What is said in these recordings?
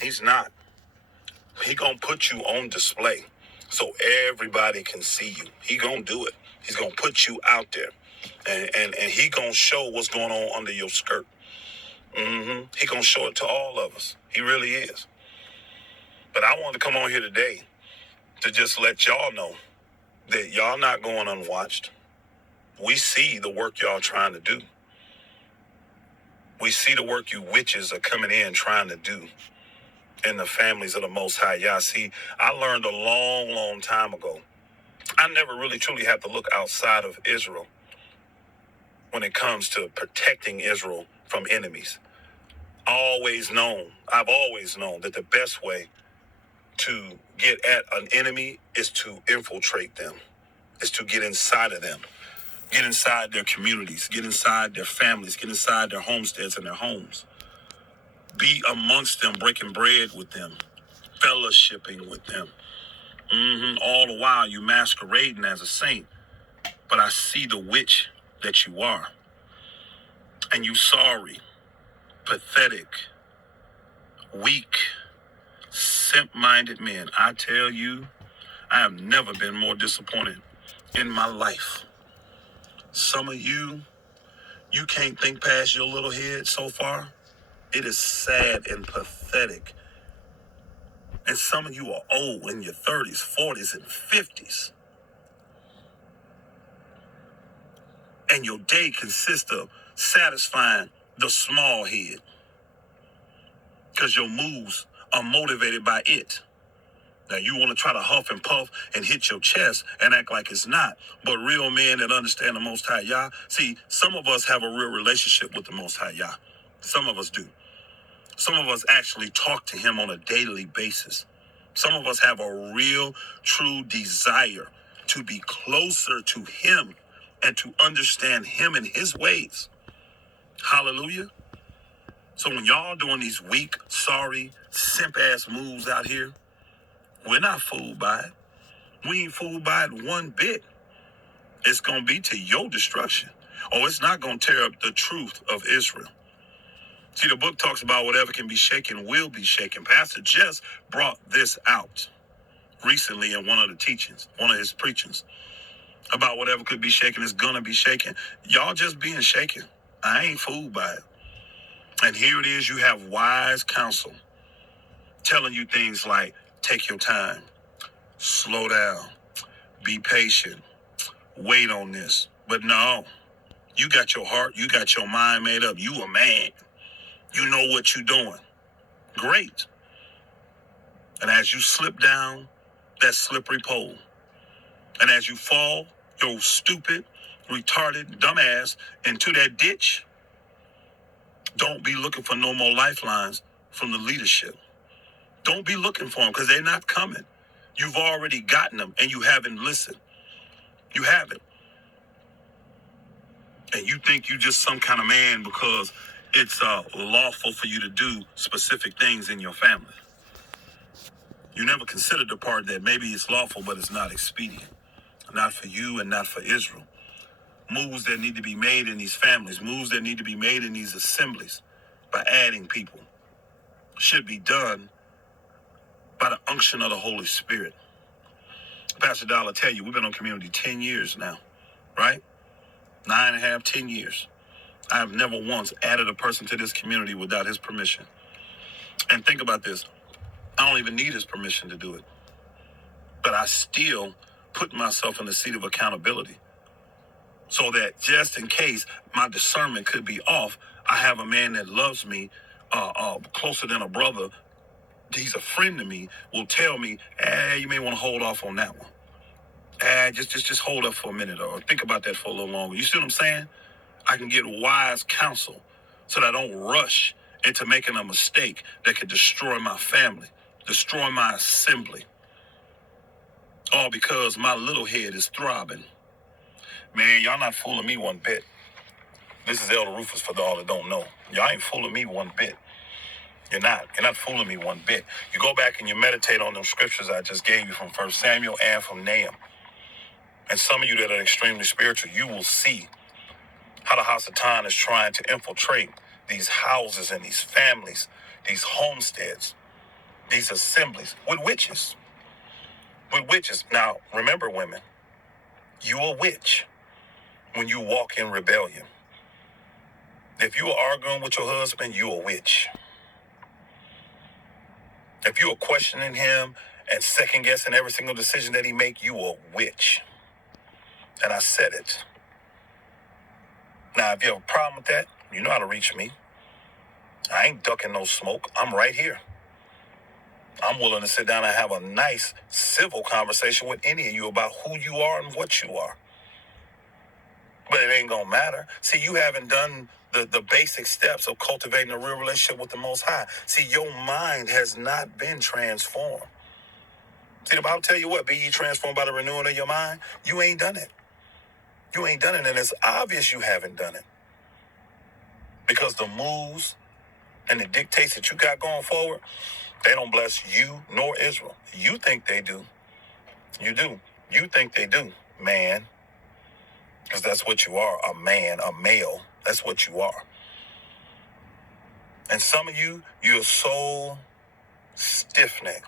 He's not. He gonna put you on display so everybody can see you. He gonna do it. He's gonna put you out there, and he gonna show what's going on under your skirt. He gonna show it to all of us. He really is. But I wanted to come on here today to just let y'all know that y'all not going unwatched. We see the work y'all trying to do. We see the work you witches are coming in trying to do in the families of the Most High. Y'all see, I learned a long time ago. I never really truly have to look outside of Israel when it comes to protecting Israel from enemies. I've always known that the best way to get at an enemy is to infiltrate them, is to get inside of them, get inside their communities, get inside their families, get inside their homesteads and their homes. Be amongst them, breaking bread with them, fellowshipping with them. All the while you masquerading as a saint, but I see the witch that you are. And you sorry, pathetic, weak, simp-minded men. I tell you, I have never been more disappointed in my life. Some of you can't think past your little head so far. It is sad and pathetic. And some of you are old in your 30s, 40s, and 50s. And your day consists of satisfying the small head. Because your moves are motivated by it. Now, you want to try to huff and puff and hit your chest and act like it's not. But real men that understand the Most High Yah, see, some of us have a real relationship with the Most High Yah. Some of us do. Some of us actually talk to him on a daily basis. Some of us have a real, true desire to be closer to him and to understand him and his ways. Hallelujah. So when y'all doing these weak, sorry, simp-ass moves out here, we're not fooled by it. We ain't fooled by it one bit. It's going to be to your destruction. Or it's not going to tear up the truth of Israel. See, the book talks about whatever can be shaken will be shaken. Pastor Jess brought this out recently in one of the teachings, one of his preachings, about whatever could be shaken is going to be shaken. Y'all just being shaken. I ain't fooled by it. And here it is, you have wise counsel telling you things like, take your time, slow down, be patient, wait on this. But no, you got your heart, you got your mind made up. You a man. You know what you're doing. Great. And as you slip down that slippery pole, and as you fall, your stupid, retarded, dumbass, into that ditch, don't be looking for no more lifelines from the leadership. Don't be looking for them because they're not coming. You've already gotten them and you haven't listened. You haven't. And you think you just some kind of man because it's lawful for you to do specific things in your family. You never considered the part that maybe it's lawful, but it's not expedient. Not for you and not for Israel. Moves that need to be made in these families, moves that need to be made in these assemblies by adding people, should be done by the unction of the Holy Spirit. Pastor Dollar tell you, we've been on community 10 years now, right? 9.5, 10 years. I have never once added a person to this community without his permission. And think about this. I don't even need his permission to do it. But I still put myself in the seat of accountability so that just in case my discernment could be off, I have a man that loves me closer than a brother. He's a friend to me, will tell me, you may want to hold off on that one. Just hold up for a minute or think about that for a little longer. You see what I'm saying? I can get wise counsel so that I don't rush into making a mistake that could destroy my family, destroy my assembly. All because my little head is throbbing. Man, y'all not fooling me one bit. This is Elder Rufus for all that don't know. Y'all ain't fooling me one bit. You're not. You're not fooling me one bit. You go back and you meditate on those scriptures I just gave you from 1 Samuel and from Nahum. And some of you that are extremely spiritual, you will see how the Hasatan is trying to infiltrate these houses and these families, these homesteads, these assemblies with witches. With witches. Now, remember, women, you a witch when you walk in rebellion. If you are arguing with your husband, you a witch. If you are questioning him and second guessing every single decision that he make, you a witch. And I said it. Now, if you have a problem with that, you know how to reach me. I ain't ducking no smoke. I'm right here. I'm willing to sit down and have a nice, civil conversation with any of you about who you are and what you are. But it ain't gonna matter. See, you haven't done the basic steps of cultivating a real relationship with the Most High. See, your mind has not been transformed. See, the Bible tell you what, be ye transformed by the renewing of your mind. You ain't done it. You ain't done it, and it's obvious you haven't done it. Because the moves and the dictates that you got going forward, they don't bless you nor Israel. You think they do. You do. You think they do, man. Because that's what you are, a man, a male. That's what you are. And some of you, you're so stiff-necked.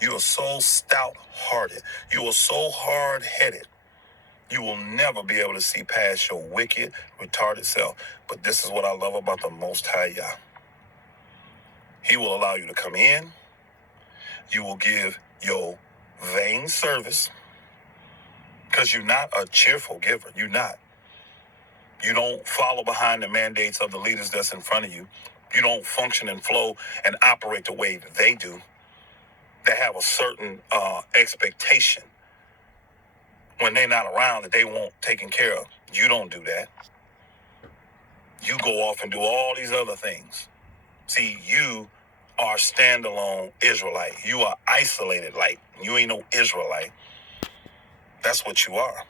You are so stout-hearted. You are so hard-headed. You will never be able to see past your wicked, retarded self. But this is what I love about the Most High Yah. He will allow you to come in. You will give your vain service. Because you're not a cheerful giver. You're not. You don't follow behind the mandates of the leaders that's in front of you. You don't function and flow and operate the way that they do. They have a certain expectation when they're not around that they want taken care of. You don't do that. You go off and do all these other things. See, you are standalone Israelite. You are isolated like you ain't no Israelite. That's what you are.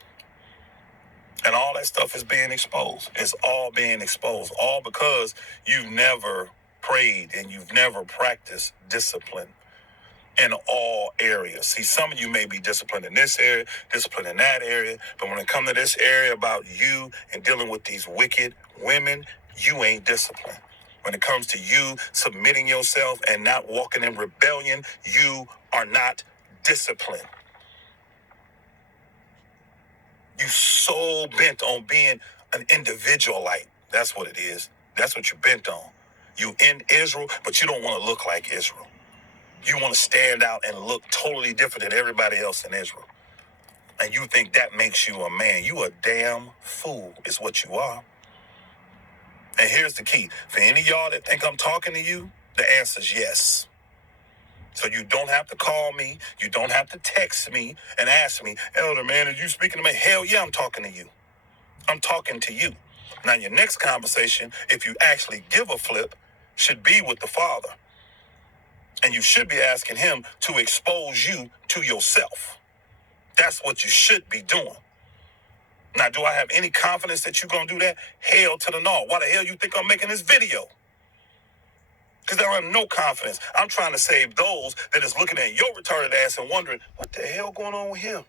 And all that stuff is being exposed. It's all being exposed. All because you've never prayed and you've never practiced discipline in all areas. See, some of you may be disciplined in this area, disciplined in that area, but when it comes to this area about you and dealing with these wicked women, you ain't disciplined. When it comes to you submitting yourself and not walking in rebellion, you are not disciplined. You so bent on being an individualite. That's what it is. That's what you're bent on. You in Israel, but you don't want to look like Israel. You want to stand out and look totally different than everybody else in Israel. And you think that makes you a man. You a damn fool is what you are. And here's the key. For any of y'all that think I'm talking to you, the answer is yes. So you don't have to call me. You don't have to text me and ask me, Elder, man, are you speaking to me? Hell yeah, I'm talking to you. I'm talking to you. Now, your next conversation, if you actually give a flip, should be with the Father. And you should be asking him to expose you to yourself. That's what you should be doing. Now, do I have any confidence that you're going to do that? Hell to the no. Why the hell you think I'm making this video? Because there are no confidence. I'm trying to save those that is looking at your retarded ass and wondering, what the hell going on with him?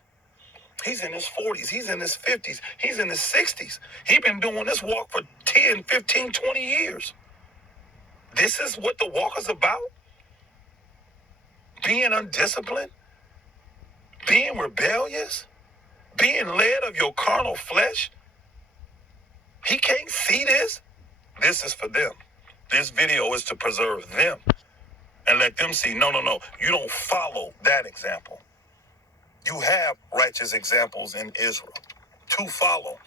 He's in his 40s. He's in his 50s. He's in his 60s. He's been doing this walk for 10, 15, 20 years. This is what the walk is about? Being undisciplined? Being rebellious? Being led of your carnal flesh? He can't see this? This is for them. This video is to preserve them and let them see, no. You don't follow that example. You have righteous examples in Israel to follow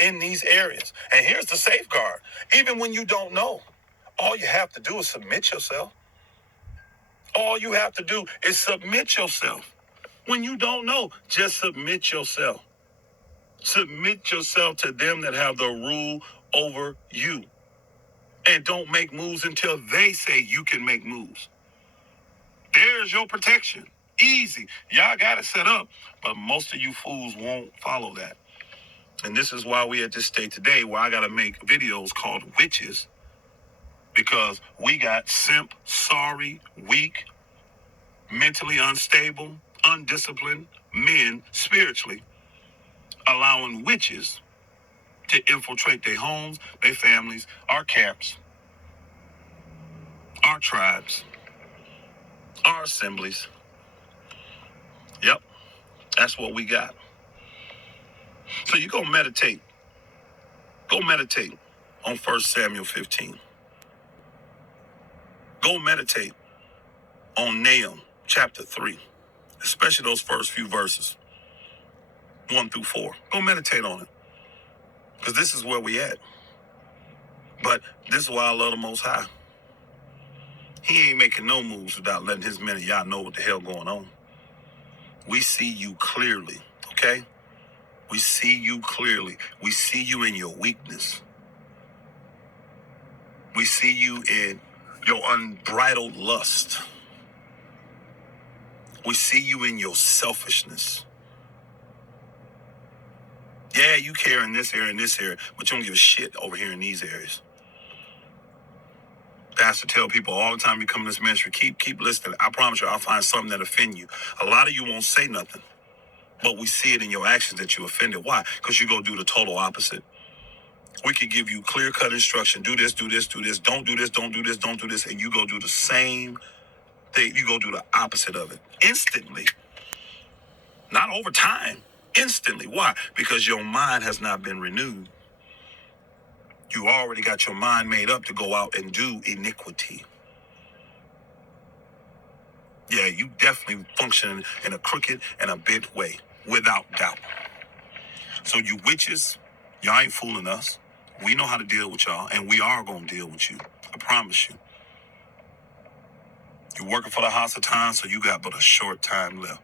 in these areas. And here's the safeguard. Even when you don't know, all you have to do is submit yourself. All you have to do is submit yourself. When you don't know, just submit yourself. Submit yourself to them that have the rule over you. And don't make moves until they say you can make moves. There's your protection. Easy. Y'all got it set up, but most of you fools won't follow that. And this is why we at this state today where I got to make videos called Witches, because we got simp, sorry, weak, mentally unstable, undisciplined men spiritually allowing witches to infiltrate their homes, their families, our camps, our tribes, our assemblies. Yep, that's what we got. So you go meditate. Go meditate on 1 Samuel 15. Go meditate on Nahum chapter 3, especially those first few verses, 1 through 4. Go meditate on it, because this is where we at. But this is why I love the Most High. He ain't making no moves without letting his men and y'all know what the hell going on. We see you clearly, okay? We see you clearly. We see you in your weakness. We see you in your unbridled lust. We see you in your selfishness. Yeah, you care in this area and this area, but you don't give a shit over here in these areas. Pastor tell people all the time you come to this ministry, keep listening. I promise you, I'll find something that offend you. A lot of you won't say nothing, but we see it in your actions that you offended. Why? Because you go do the total opposite. We could give you clear-cut instruction. Do this, do this, do this. Don't do this, don't do this, don't do this. And you go do the same thing. You go do the opposite of it. Instantly. Not over time. Instantly. Why? Because your mind has not been renewed. You already got your mind made up to go out and do iniquity. Yeah, you definitely function in a crooked and a bent way, without doubt. So you witches, y'all ain't fooling us. We know how to deal with y'all, and we are going to deal with you. I promise you. You're working for the house of time, so you got but a short time left.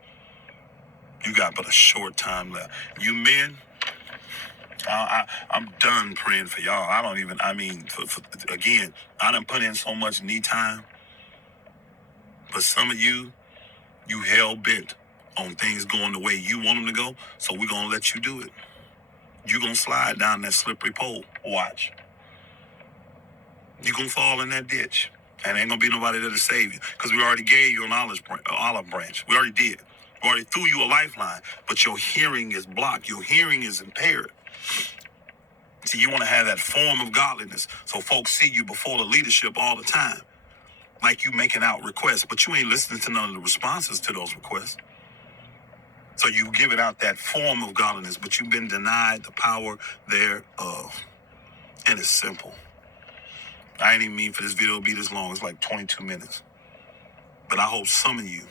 You got but a short time left. You men, I'm done praying for y'all. Again, I done put in so much knee time. But some of you hell-bent on things going the way you want them to go, so we're going to let you do it. You're going to slide down that slippery pole. Watch. You're going to fall in that ditch. And ain't going to be nobody there to save you. Because we already gave you an olive branch. We already did. We already threw you a lifeline. But your hearing is blocked. Your hearing is impaired. See, you want to have that form of godliness. So folks see you before the leadership all the time. Like you making out requests. But you ain't listening to none of the responses to those requests. So you giving out that form of godliness. But you've been denied the power thereof. And it's simple. I ain't even mean for this video to be this long. It's like 22 minutes. But I hope some of you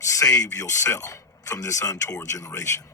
save yourself from this untoward generation.